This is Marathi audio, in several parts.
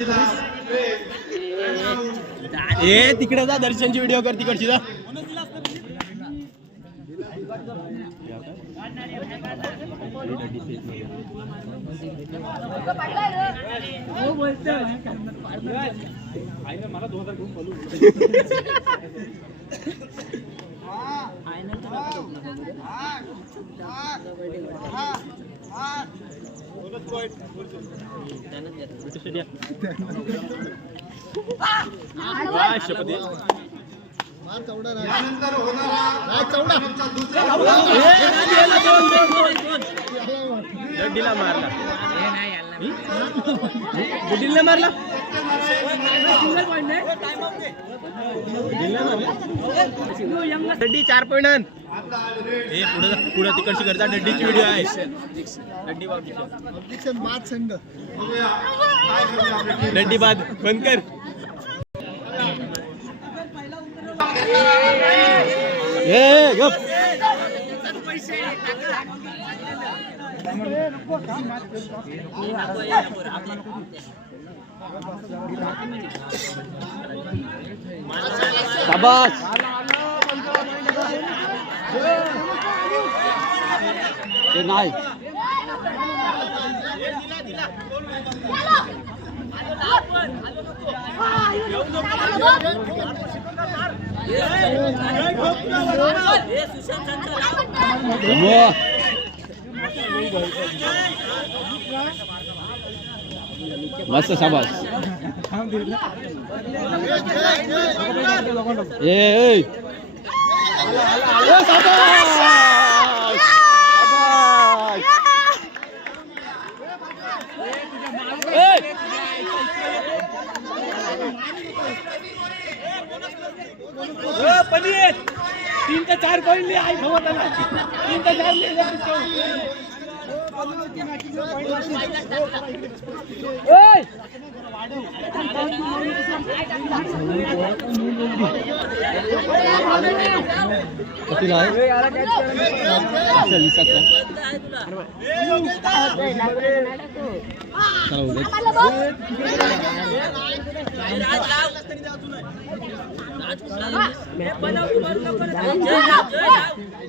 ए तिकडे जा, दर्शनची व्हिडिओ कर तिकडची जा. मला 2000 घेऊन बोलू. गड्डीला मारला, गुड्डीला मारला, डड्डी 4 पॉइंट. हे पुढे पुढे तिकडची करता डड्डीची व्हिडिओ आहे. डड्डी बाद संघ, डड्डी बाद बंद कर. ए गप शाबास. ते नाही मस्त शाबास. ए पनीर 3 का 4 पॉइंट ले आई खबर 3 का 4 ले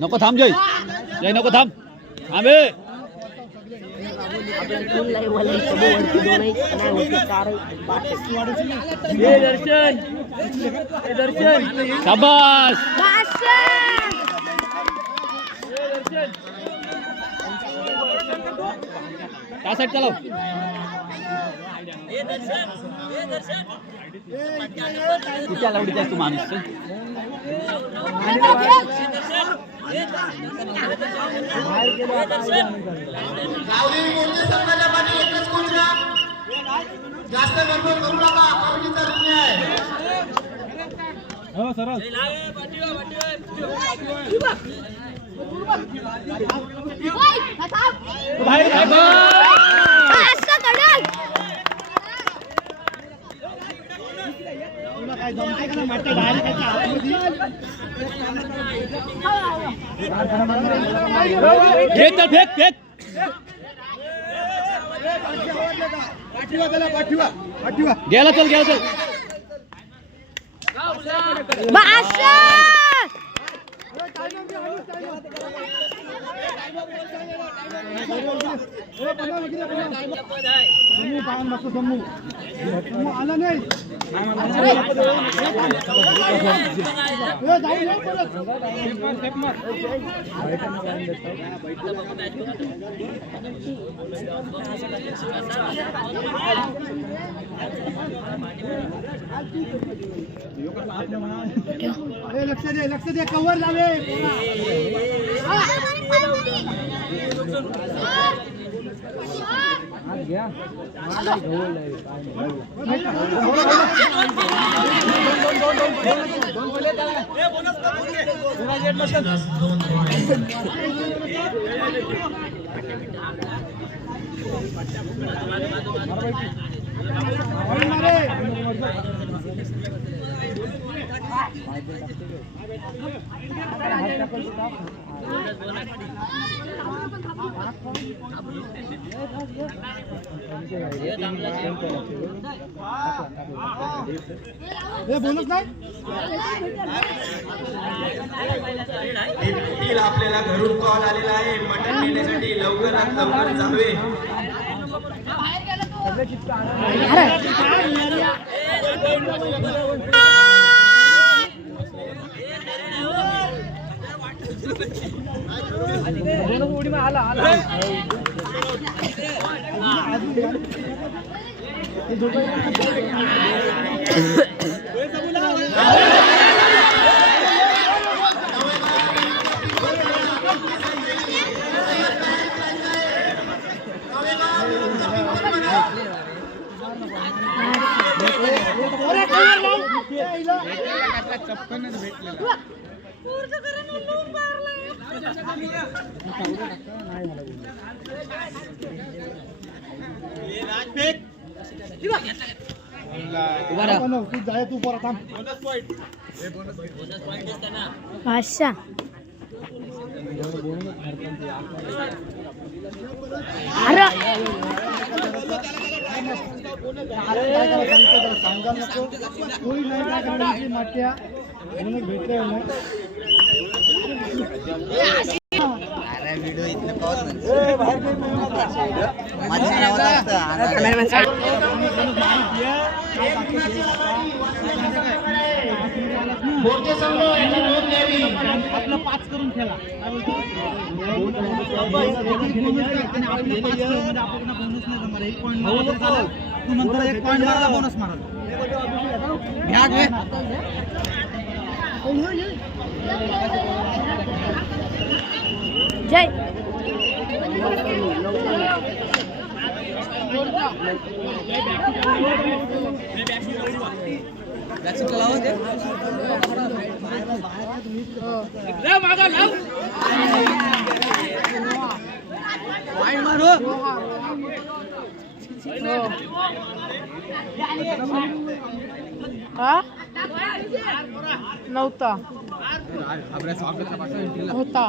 नको थांब जय जय नको थांब थांबे. दर्शन शाबास. क्या साइड चलाओ. किती लावडीचा तू माणूस. जास्त गडबड करू नका, परवानगीचा निर्णय आहे. हो सरळ गेला चल गेला चल. आला नाही लक्ष दे कव्हर लावे. बोलत नाही आपल्याला घरून कॉल आलेला आहे मटण नेण्यासाठी लवकरात लवकर जावे. तू परत अच्छा सांगा नको कोणी नाही काय करण्याची माट्या म्हणून भेटले मोठे संघ यांनी नोंद घ्यावी. आपलं 5 करून खेळा काय बोलतो आणि आपले 5 करून म्हणजे आपल्याला बोनस नाही जमणार 1 पॉइंट मारला झाला तू नंतर 1 पॉइंट मारला बोनस मारल घ्या घे जय नव्हता होता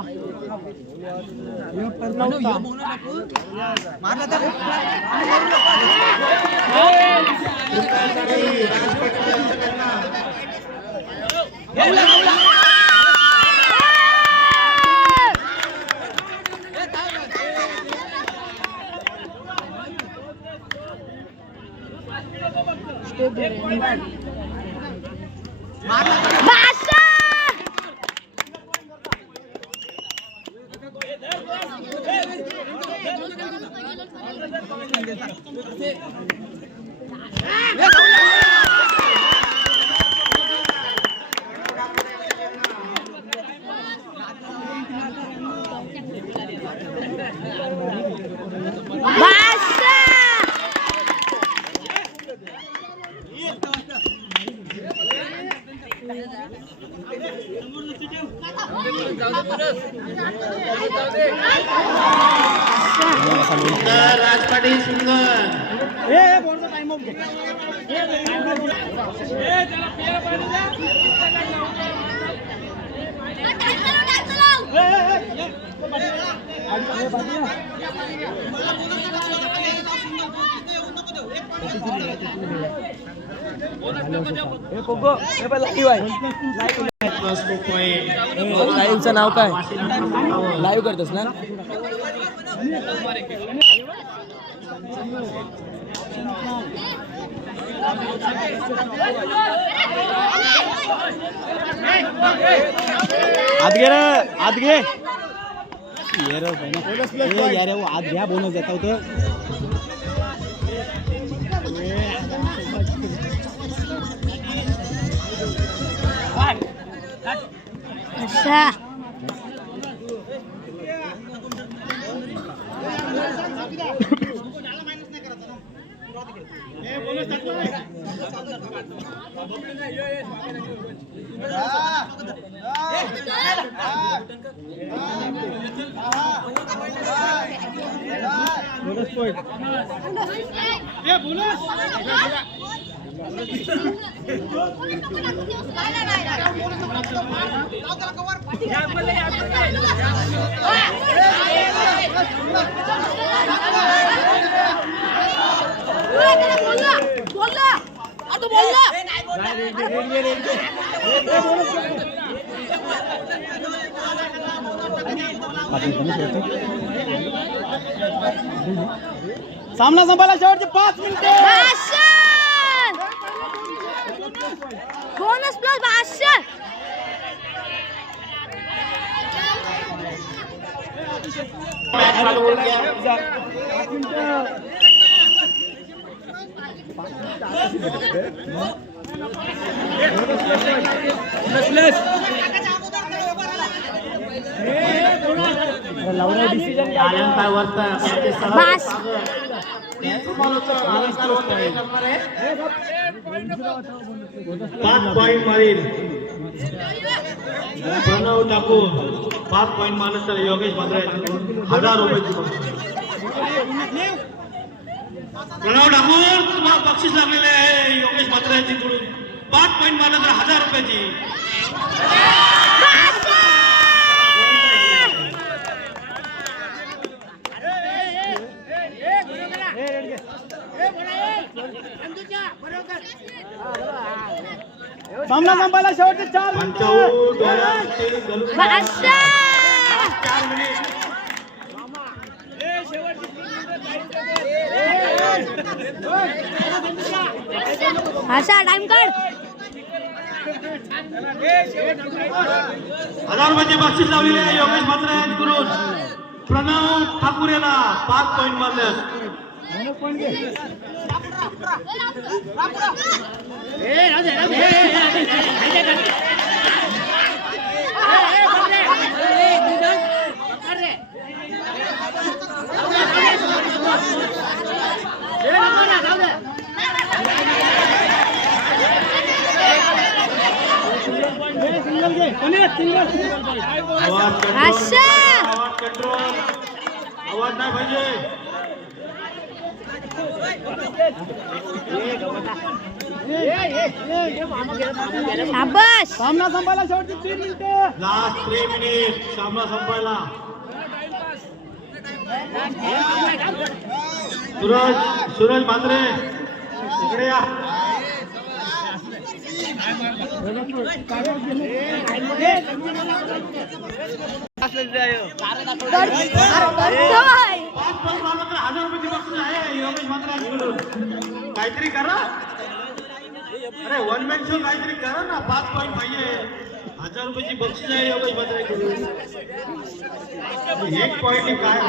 राजपाटी सुंदर लाईव्हचं नाव काय लाईव्ह करतोस ना आत घे रे आत घे यार वो आत घ्या बोनस देता होतं अच्छा तू बोल ना. सामना संपायला शेवटचे 5 मिनिटे. Bonus plus 500. पाच पॉईंट मारील प्रणव ठाकूर. 5 पॉईंट मारलं तर योगेश भांगरे 1000 रुपयाची प्रणव ठाकूर तुम्हाला बक्षीस लागलेले आहे योगेश भांगरे यांच्याकडून. 5 पॉईंट मारलं तर 1000 रुपयाची. सामना संपायला शेवटचे 4 मिनिटे. 4 मिनिट. असा टाइम काढ. 1000 रुपयाचे बक्षीस लावलेले आहे योगेश भांगरे यांच्याकडून. प्रणव ठाकूर याला 5 पॉईंट मारले. आवाज नाही पाहिजे. शाबास. सामना संपायला शेवटचे 3 मिनिटे. लास्ट 3 मिनिट सामना संपायला. सूरज भांगरे इकडे या. करतोय. 5 पॉईंट मारलं तर 1000 रुपयाची बक्षीस आहे योगेश भांगरे यांच्याकडून. काहीतरी करा. अरे वन मॅन शो काहीतरी करा ना. 5 पॉईंट पाहिजे. 1000 रुपयाची बक्षीस आहे योगेश भांगरे यांच्याकडून. 1 पॉईंट काय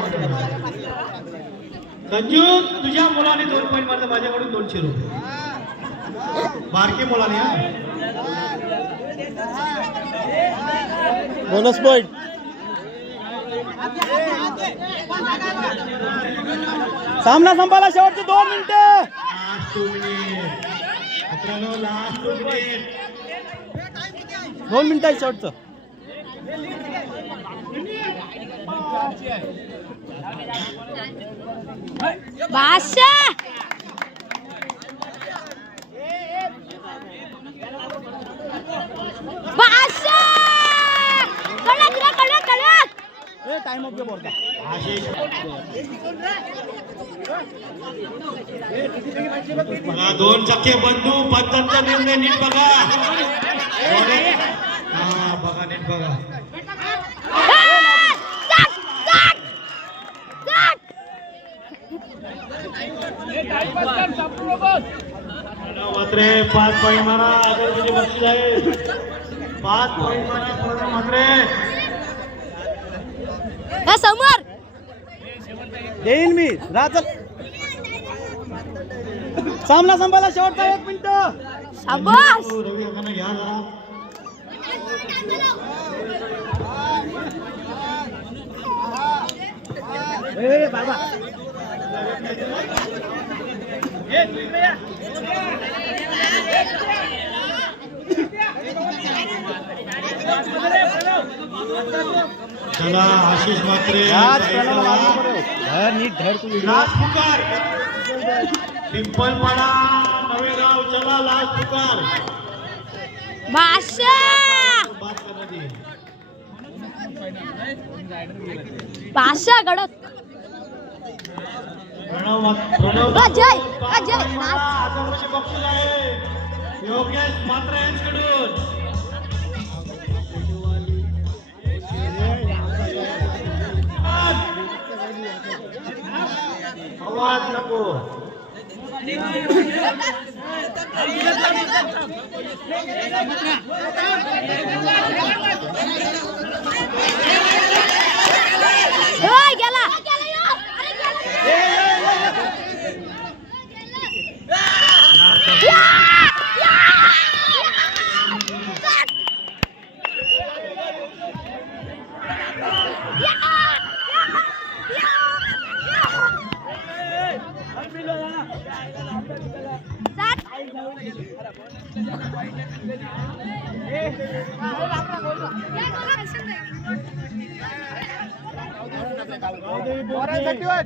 संजू तुझ्या मुलाने 2 पॉईंट मारले. माझ्याकडून 200 रुपये. बारके मुलाने हा. Bonus point. सामना संपायला शेवटचे 2 मिनिटे. Last 2 minute. मित्रांनो लास्ट 2 मिनिट. 2 मिनिटं आहे शेवटचं. बादशा. बादशा. कडक रे, कडक कडक. Time of the board. Ashish बघा 2 चक्के बंधू. पंचांचा निर्णय नीट बघा. हा बघा नीट बघा. मात्रे 5 पॉईंट मारा. 1000 रुपयाची बक्षीस आहे. 5 पॉईंट मारा मात्रे. समोर देईन मी. राजल. सामना संपायला शेवटचा 1 मिनिट. शाबास. रवी काकांना घ्या जरा. बाबा चला आशिष मात्रे. नीट धर तू. लास्ट पुकार. पिंपलपाडा नवेगाव. चला लास्ट पुकार. बादशा. बात करना दी. बादशा कडक. प्रणव अजय. 1000 रुपयाची बक्षीस आहे. योगेश मात्र यांच्याकडून आवाज नको ओय, गेला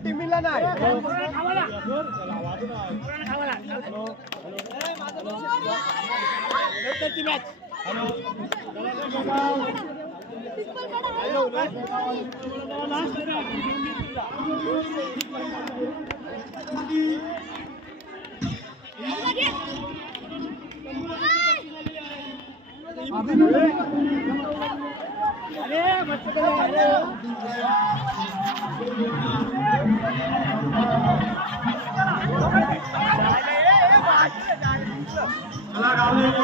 टीमला नाही चला गावले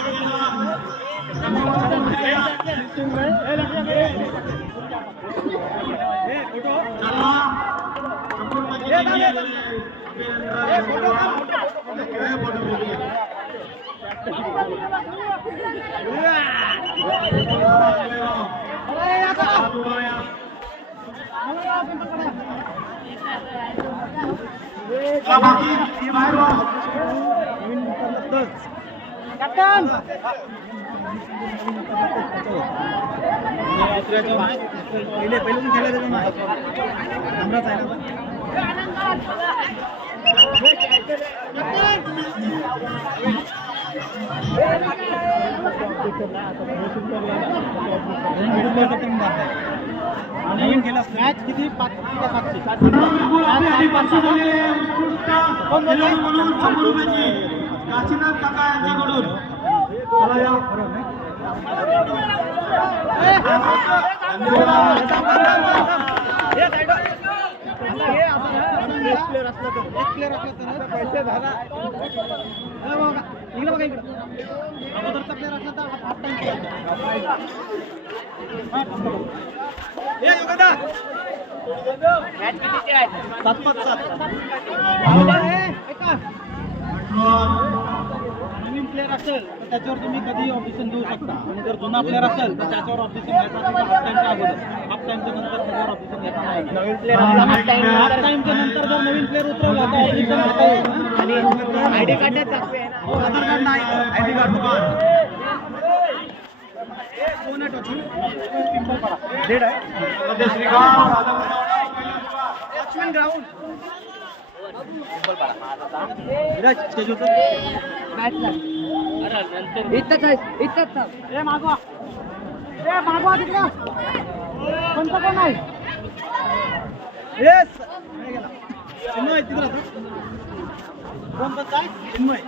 मॅच किती 5 काशीनाथ काका यांच्याकडून चला या पैसे झाला इकडे बघा इकडे अगोदरचा प्लेअर असला तर हाफ टाइम नवीन प्लेअर असेल तर त्याच्यावर तुम्ही कधी ऑप्शन देऊ शकता आणि जर जुना प्लेअर असेल तर त्याच्यावर ऑप्शन घ्यायचा हाफ टाइमच्या अगोदर हाफ टाइमच्या नंतर त्याच्यावर ऑप्शन घ्यायचा नाही नवीन प्लेअर हाफ टाइमच्या नंतर जर नवीन प्लेअर उतरवला तर ऑप्शन घेता येईल आणि आयडी कार्ड हो आधार कार्ड नाही आयडी कार्ड डेड आहे लक्ष्मण ग्राउंड मागवा तिकडं कोणतं कोण आहे चिन्मय तिकडं कोणतं काय चिन्मय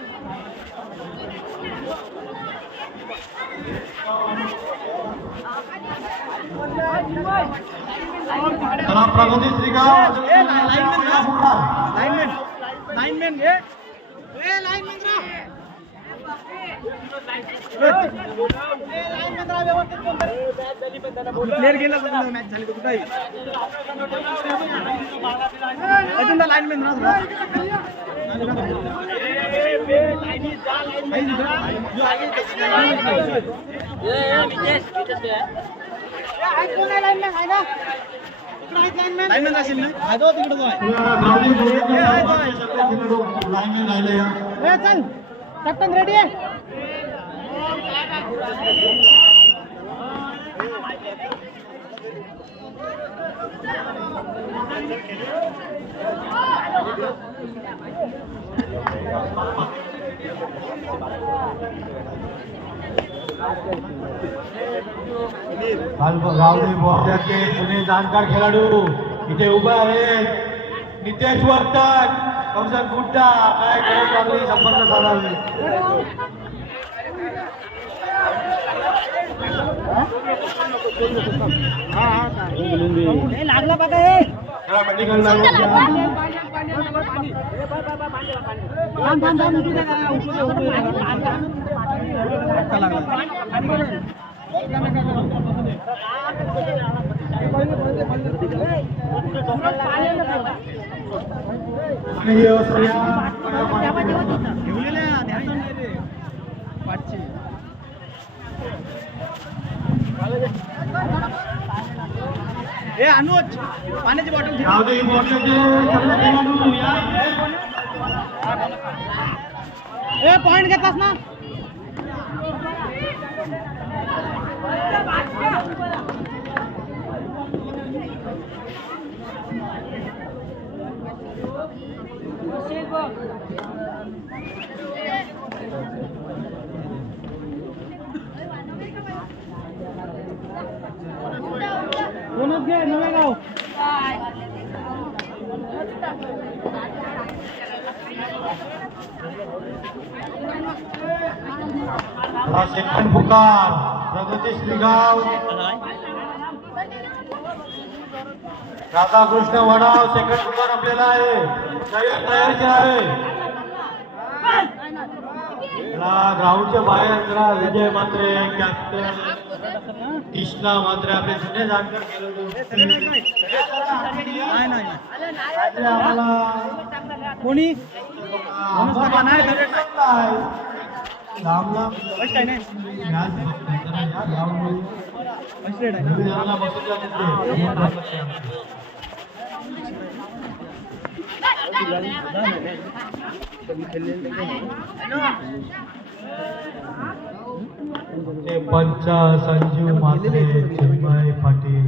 प्रगती श्रीगाव लाइनमैन प्लेयर गेला मॅच झाली कुठे अजून लाइनमैन लाइनमैन असेल ना तो तिकडे चल कॅप्टन रेडी आहे गावडे बोर्डाचे जुने जाणकार खेळाडू इथे उभे आहेत. नितेश वर्तन, कौशल गुड्डा काय करत लागले संपर्क साधावे. लागला बघा हे ए अनुज पाण्याची बॉटल ए पॉइंट घेतलास ना कोणच घे नवेगाव सेकंड पुकार प्रगती श्रीगाव राधाकृष्ण वडाव सेकंड पुकार आपल्याला आहे तयारी आहे ग्राउंडच्या बाहेर जरा विजय मात्रे कॅप्टन कृष्णा मात्रे आपले जुने जाणकार कोणी पंच संजीव मात्रे चिन्मय पाटील